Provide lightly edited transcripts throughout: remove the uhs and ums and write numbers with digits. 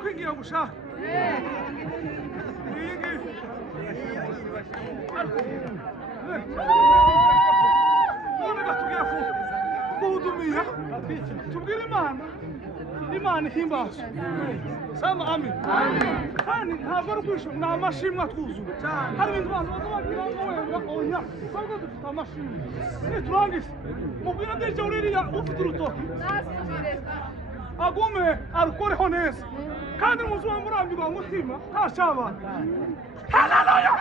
Kwingira gushaka. Kuhudumia tubwire Imana ihimbaza. Sama amen. Kandi ntabwo ari kwisha ni amashimwe twuzuye. Hari ibintu abantu bazabagira ngo wenda oya. Sabwo dufite amashimwe. Niturangize mubwira ndetse uririya ufite urutoki. Agume arukoreho neza. Kandi muzuba murambirwa umutima ntashaba. Haleluya!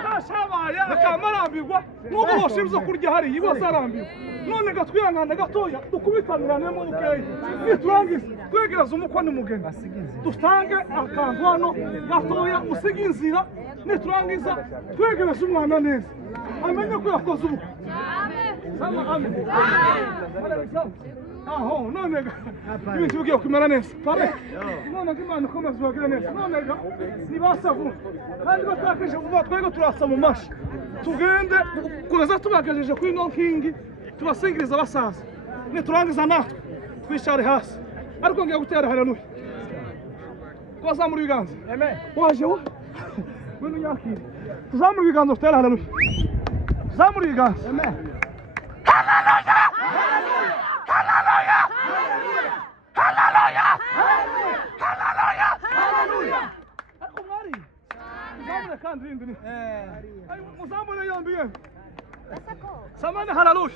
Ntashaba akamarambirwa n'ubwo bose bizo kurya hari ibazarambirwa. None gatwirangana gatoya dukubitanirane mu bukeyi. Niturangize twegereza umukwani mugeni. Dustange akantu hano gatoya usige inzira. Niturangiza twegereza umwana neza. Amenye ko yakoze ubu. Amen. Sama amen. Amen. Aho none ibintu bigiye kumera neza. Pare. None Imana ikomeze bagire neza. None nibasavu. Kandi batakeje vuba twego turasa mu mashi. Tugende kugeza tubagajeje kuri no king. Tubasingiriza abasaza. Niturangiza natwe twishare hasi. Ariko ngiye gutera haleluya. Twazamura ibiganza. Amen. Waje wo. Wenu yakire. Tuzamura ibiganza tutera haleluya. Tuzamura ibiganza. Amen. Haleluya! Haleluya! Haleluya! Haleluya! Haleluya! Haleluya! Ariko mwari. Muzamure kandi rindi ni. Muzamure yombi yemwe. Samani haleluya.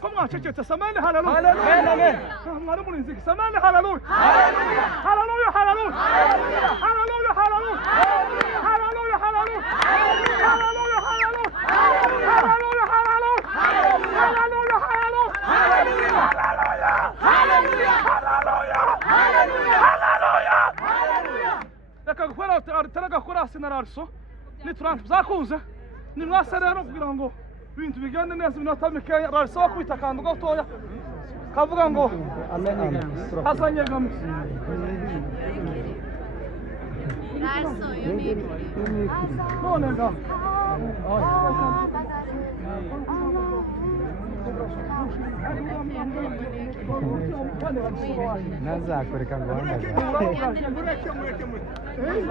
Kama chechete samani haleluya. Haleluya. Mwari muri nziki samani haleluya. Haleluya. Haleluya haleluya. Haleluya. Haleluya haleluya. Haleluya haleluya. Haleluya haleluya. Haleluya haleluya. Haleluya haleluya. Haleluya. Haleluya. Haleluya. Haleluya. Reka gufara taraga kurasi nararso. Niturantu zakunze. Ni mwasere no kugira ngo ibintu bigende neza binota mikeya rarso kwita kandu gatoya. Kavuga ngo amen. Azanye gamwe. Rarso yoni. None nga. Naza kureka ngo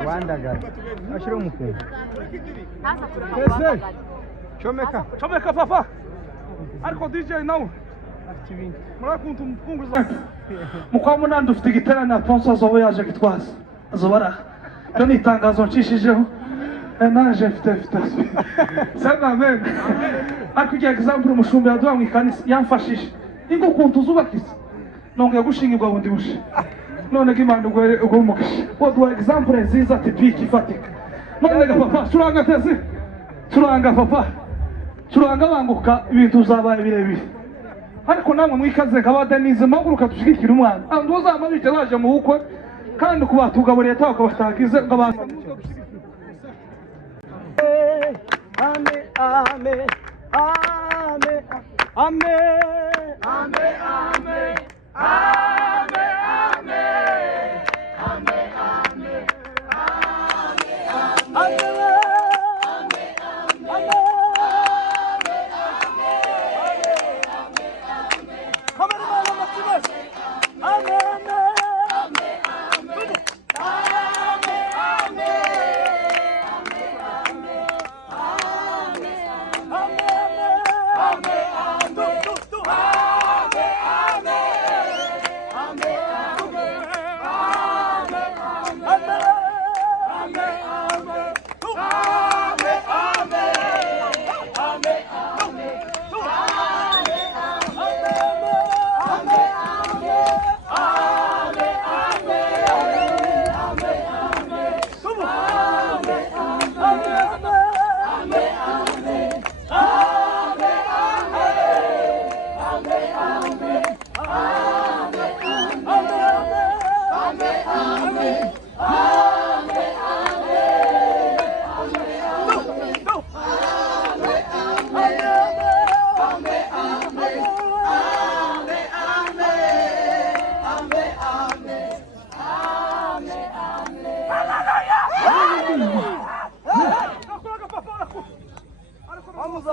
wandagara ashira umukungu chomeka papa ariko DJ nawe murakuntu umukunguza mukwa munandi ufite igiterane aponso azoba yaje gitwaza azobara kandi itangazo nshishijeho naje mfite sana amen ariko igihe example umushumba yaduha mu ikanisa yamfashije ingo kuntu zubakitse nongeye gushingirwa bundi bushe none Imana ubwo umugisha waduha example nziza typique ifatika none papa turanga tezi turanga papa turanga banguka ibintu zabaye birebire ariko namwe mwikaze nk'abadanize maguruka dushigikira umwana andi uzama bice baje mu bukwe kandi kubatugaburiye tako batagize ngo abantu amen amen amen amen amen amen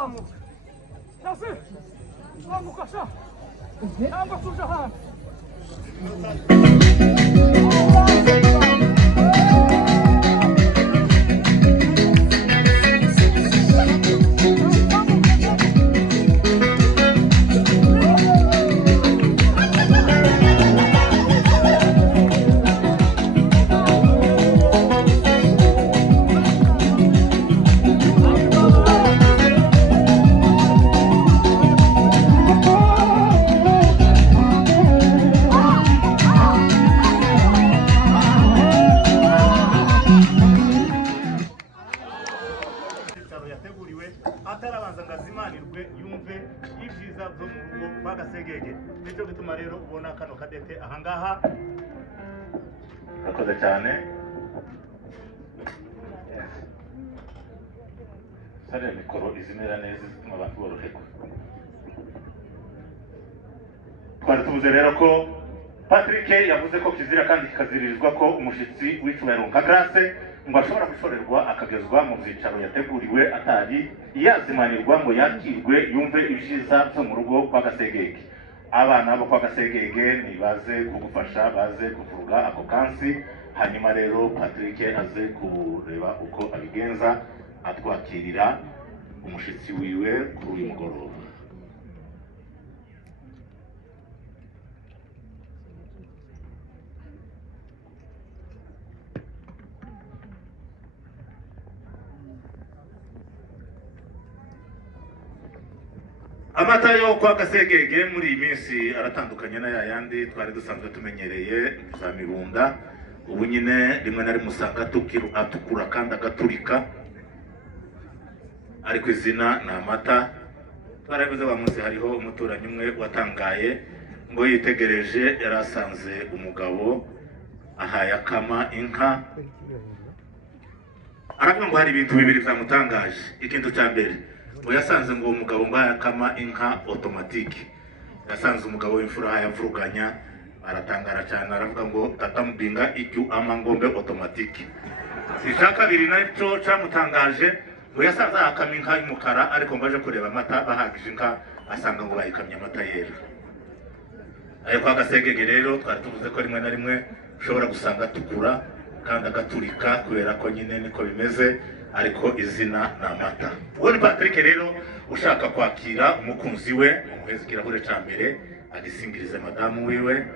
Vamos. Nasce. Vamos, cachorro. Vamos, suja. yateguriwe atarabanza ngo azimanirwe yumve ibyiza byo mu rugo rw'agasegege. Nicyo gituma rero ubona kano kadete ahangaha. Urakoze cyane. Sare mikoro izimera neza zituma abantu boroherwa. Twari tuvuze rero ko Patrick yavuze ko kizira kandi kikaziririzwa ko umushitsi w'icyubahiro nka Grace ngo ashobora gushorerwa akagezwa mu byicaro yateguriwe atari yazimanirwa ngo yakirwe yumve ibyiza byo mu rugo kwa Gasegege. Abana bo kwa Gasegege nibaze kugufasha baze kuvuga ako kansi, hanyuma rero Patrick aze kureba uko abigenza atwakirira umushitsi wiwe kuri uyu mugoroba. Amata yo kwa Gasegege muri iyi minsi aratandukanye na yayandi twari dusanzwe tumenyereye za Mirunda. Ubu nyine rimwe na rimwe usanga atukura kandi agaturika, ariko izina ni amata. Twarabivuze wa munsi hariho umuturanyi umwe watangaye ngo yitegereje yarasanze umugabo ahaye akama inka. Aravuga ngo hari ibintu bibiri byamutangaje. Ikintu cya mbere ngo yasanze ngo umugabo mbaye akama inka automatique. Yasanze umugabo w'imfura yavuruganya, aratangara cyane, aravuga ngo tatamubinga icyo ama ngombe automatique. Ishaka kabiri nacyo cyamutangaje ngo yasanze akama inka y'umukara, ariko mbaje kureba amata bahagije inka asanga ngo bayikamye amata yera. Ayo kwa Gasegege rero twari tuvuze ko rimwe na rimwe ushobora gusanga atukura kandi agaturika kubera ko nyine niko bimeze, ariko izina ni amata. Uwo ni Patrick rero ushaka kwakira umukunzi we, umuheza ikirahure cya mbere agisingirize madamu wiwe.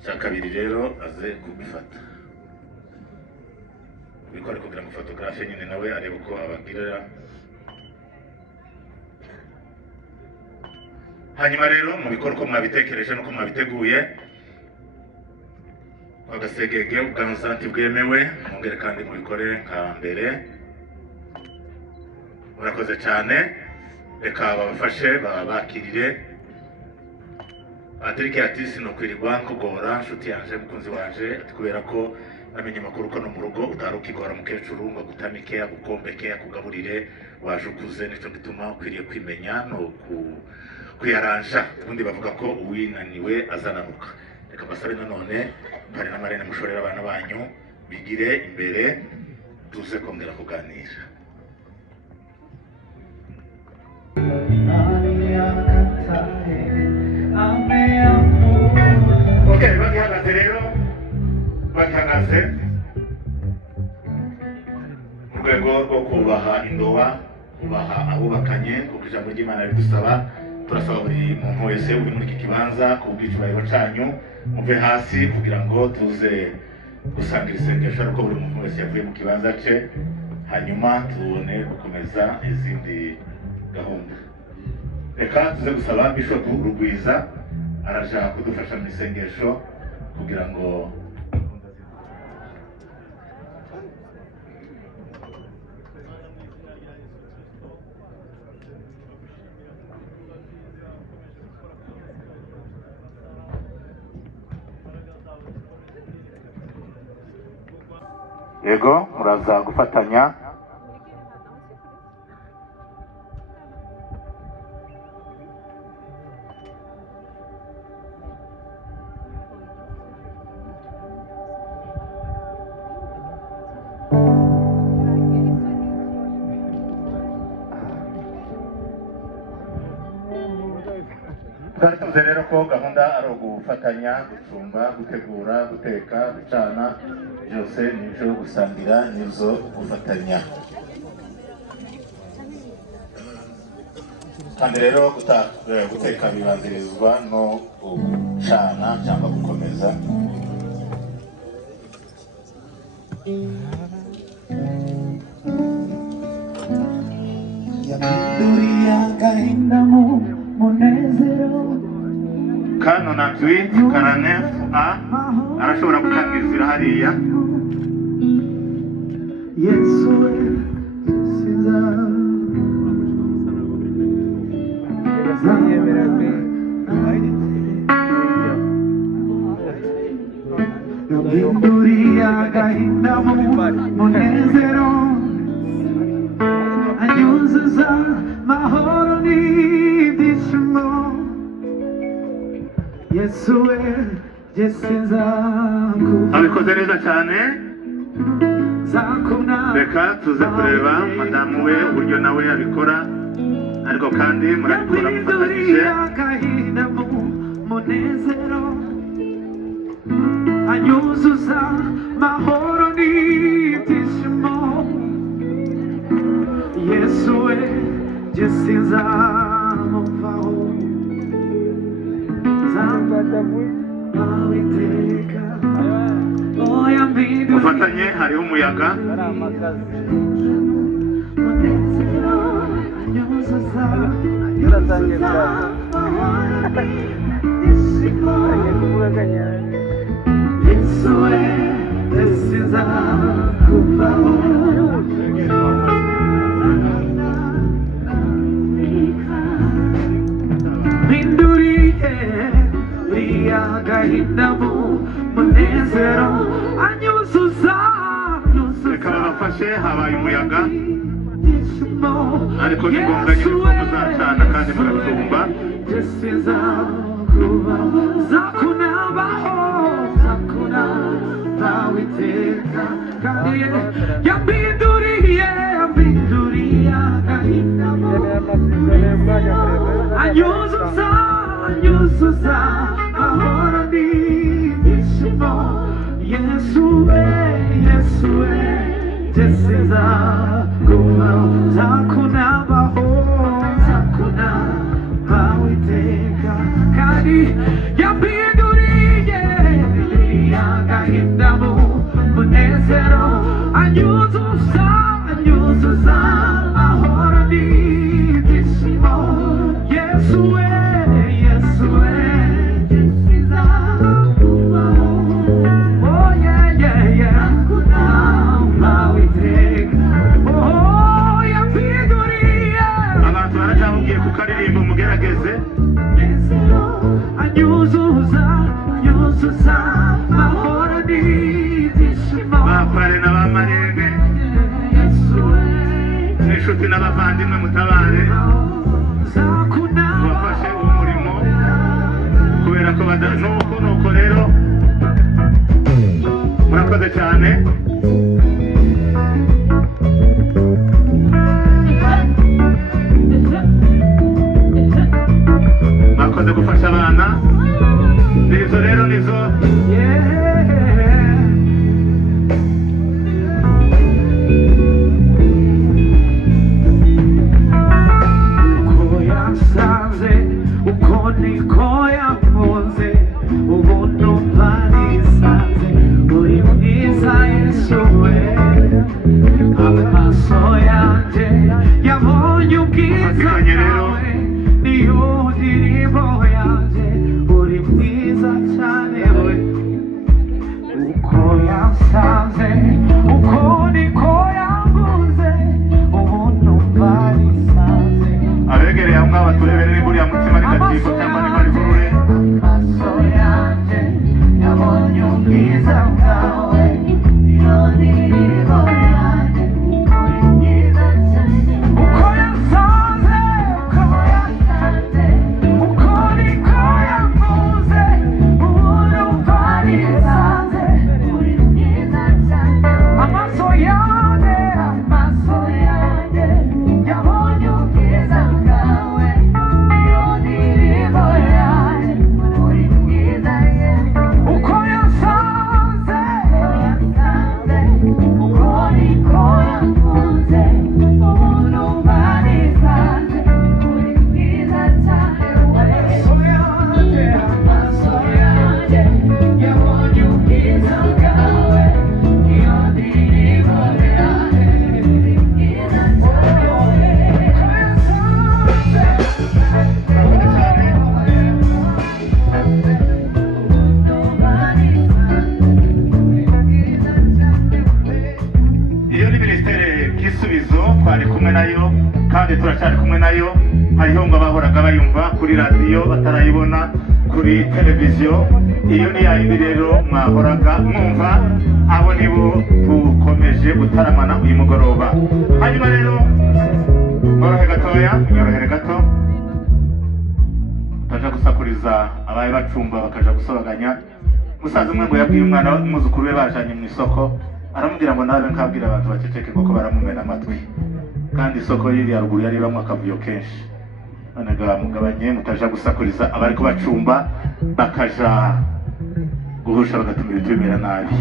Icya kabiri rero aze kubifata bikore kugira ngo fotografe nyine nawe arebe uko abagirira. Hanyuma rero mu bikora uko mwabitekereje nuko mwabiteguye, kwa Gasegege ubwanzanti bwemewe, mwongere kandi mubikore nka mbere. Murakoze cyane, reka babafashe babakirire. Patrick ati sinokwirirwa nkugora nshuti yanje mukunzi wanje, ati kubera ko amenye amakuru ko no mu rugo utarukigora mukecuru ngo gutamike agukombeke akugaburire waje ukuze, nicyo gituma ukwiriye kwimenya no kwiyaranja. Ubundi bavuga ko uwinaniwe azananuka. Reka basabe nanone mpari n'amarene mushorera abana banyu bigire imbere tuze kongera kuganira. Okay, bagihagaze rero, bagihagaze mu rwego rwo kubaha indoha, kubaha abubakanye, kuko ijambo ry'Imana ridusaba. Turasaba buri muntu wese uri muri iki kibanza ku bw'icyubahiro cyanyu muve hasi kugira ngo tuze gusangira isengesho, ariko buri muntu wese yavuye mu kibanza cye, hanyuma tubone gukomeza izindi gahunda. Reka tuze gusaba Bishop Rugwiza araja kudufasha mu isengesho kugira ngo yego muraza gufatanya. twavuze rero ko gahunda ari ugufatanya gucumba gutegura guteka gucana byose n'ibyo gusangira n'izo gufatanya kandi rero guteka bibanzirizwa no gucana cyangwa gukomeza kano na tweet karanef arashobora gutangizira hariya Yesu siza Binduria gahinda munezero anyuzuza mahoro n'ibyishimo Yesu we jesinza abikoze neza cyane reka tuze kureba madamu we uburyo nawe abikora ariko kandi murabikora mufatanyije munezero anyuzuza mahoro n'ibyishimo Yesu we jesinza muvaho mufatanye hariho umuyaga reka babafashe habaye umuyaga ariko ni ngombwa nyine ko muzacana kandi murabicumba anyuzuza mahoro n'ibyishimo Yesu we jesinza kubaho zakunabaho zakunabaho iteka kandi yambinduriye agahinda mu munezero anyuzuza mahoro n'ibyishimo Yesu we jesinza kubaho oh yeah kunabaho iteka oh yambinduriye abantu baracyamubwiye ku karirimbo mugerageze anyuzuza mahoro n'ibyishimo bapare n'abamarenge n'inshuti n'abavandimwe mutabare bafashe uwo murimo kubera ko nuko rero murakoze cyane bakoze gufasha abana nizo rero nizo uko yasanze uko niko yakunze ubu numva nisanze uri mwiza Yesu we amaso yanjye yabonye ubwiza bwawe niyo ndirimbo yanjye uri mwiza cyane we uko yasanze uko niko yaguze ubu numva nisanze abegereye aho ngaho baturebere niba uriya mutima ari gatimbo cyangwa niba ari burure amaso yanjye yabonye ubwiza bwawe niyo ndirimbo yanjye uri mwiza cyane uko yasanze uko niko yaguze ubu numva nisanze uri mwiza cyane amaso yanjye yabonye ubwiza bwawe niyo ndirimbo yanjye iyo ni minisiteri Gisubizo twari kumwe nayo kandi turacyari kumwe nayo. Hariho ngo bahoraga bayumva kuri radiyo batarayibona kuri televiziyo. Iyo ni yindi rero mwahoraga mwumva, abo nibo tukomeje gutaramana uyu mugoroba. Hanyuma rero mworohe gatoya, mworohere gato, utaja gusakuriza abaye bacumba bakaja gusobaganya. Musaza umwe ngo yabwiye umwana w'umuzukuru we bajanye mu isoko, aramubwira ngo nawe nkabwira abantu baceceke kuko baramumena amatwi, kandi isoko riri haruguru yari bamwe akavuyo kenshi. None mugabanye mutaja gusakuriza abari ko bacumba bakaja guhusha bagatuma ibintu bimera nabi.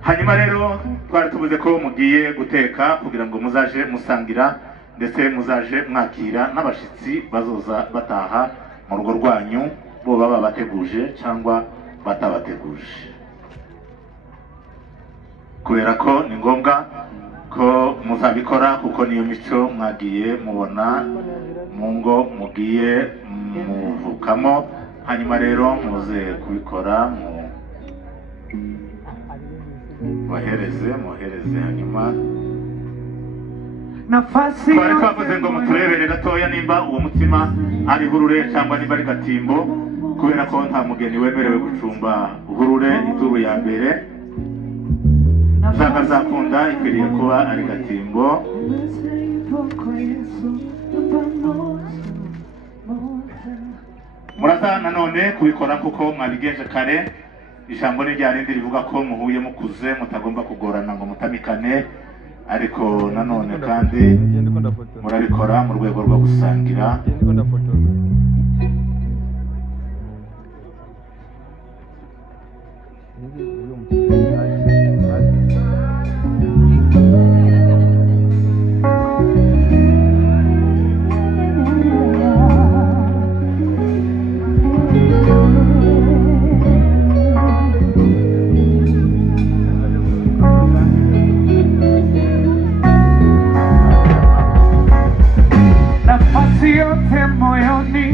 Hanyuma rero twari tuvuze ko mugiye guteka kugira ngo muzaje musangira ndetse muzaje mwakira n'abashitsi bazoza bataha mu rugo rwanyu, bo baba bateguje cyangwa batabateguje, kubera ko ni ngombwa ko muzabikora kuko niyo mico mwagiye mubona mu ngo mugiye muvukamo. Hanyuma rero muze kubikora muhereze hanyuma nafasi twari twavuze ngo muturebere gatoya nimba uwo mutima ari hurure cyangwa nimba ari gatimbo, kubera ko nta mugeni wemerewe gucumba hurure ituru ya mbere. Zaka zakunda ikwiriye kuba ari gatimbo. Muraza nanone kubikora kuko mwabigenje kare. Ijambo ni rya rindi rivuga ko muhuye mukuze mutagomba kugorana ngo mutamikane, ariko nanone kandi murabikora mu rwego rwo gusangira. nafasi yote moyoni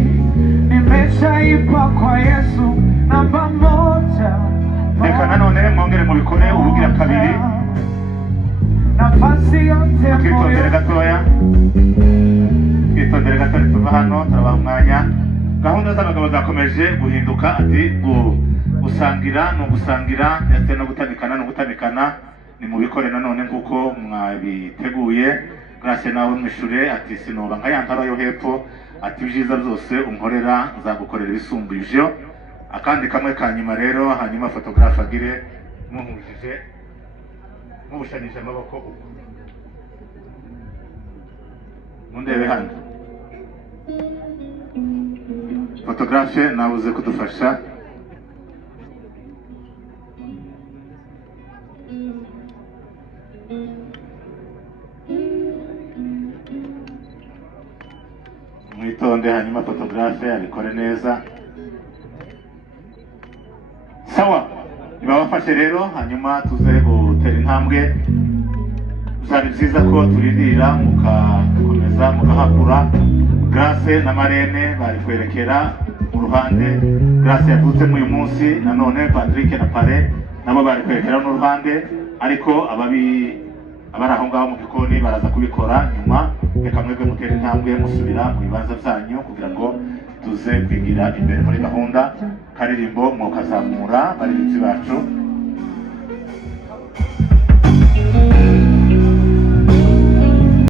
nimeshaipa kwa Yesu namba moja. Reka nanone mwongere mubikore ubugira kabiri. Nafasi yote Twitondere gatoya, twitondere gato tuva hano turabaha umwanya. Gahunda z'abagabo zakomeje guhinduka, ati gusangira no gusangira ndetse no gutamikana no gutamikana. Ni mubikore nanone nkuko mwabiteguye. Grace nawe mwishure ati sinoba nka yantara yo hepfo, ati byiza byose unkorera nzagukorera ibisumbuye ivyo. Akandi kamwe kanyuma rero, hanyuma photographe agire muhujije mubushanije amaboko uko mundebe hano. Photographe nabuze kudufasha. Mwitonde hanyuma photographe abikore neza. Sawa, ibabafashe rero hanyuma tuze gutera intambwe. Byari byiza ko turindira mukakomeza mugahakura. Grace na Marene bari kwerekera mu ruhande. Grace yavutse mu uyu munsi, nanone Patrick na Pare nabo bari kwerekera mu ruhande, ariko abari aho ngaho mu gikoni baraza kubikora nyuma. Reka mwebwe mutera intambwe musubira mu bibanza byanyu kugira ngo tuze kwigira imbere muri gahunda. Karirimbo mukazamura baririmbyi bacu.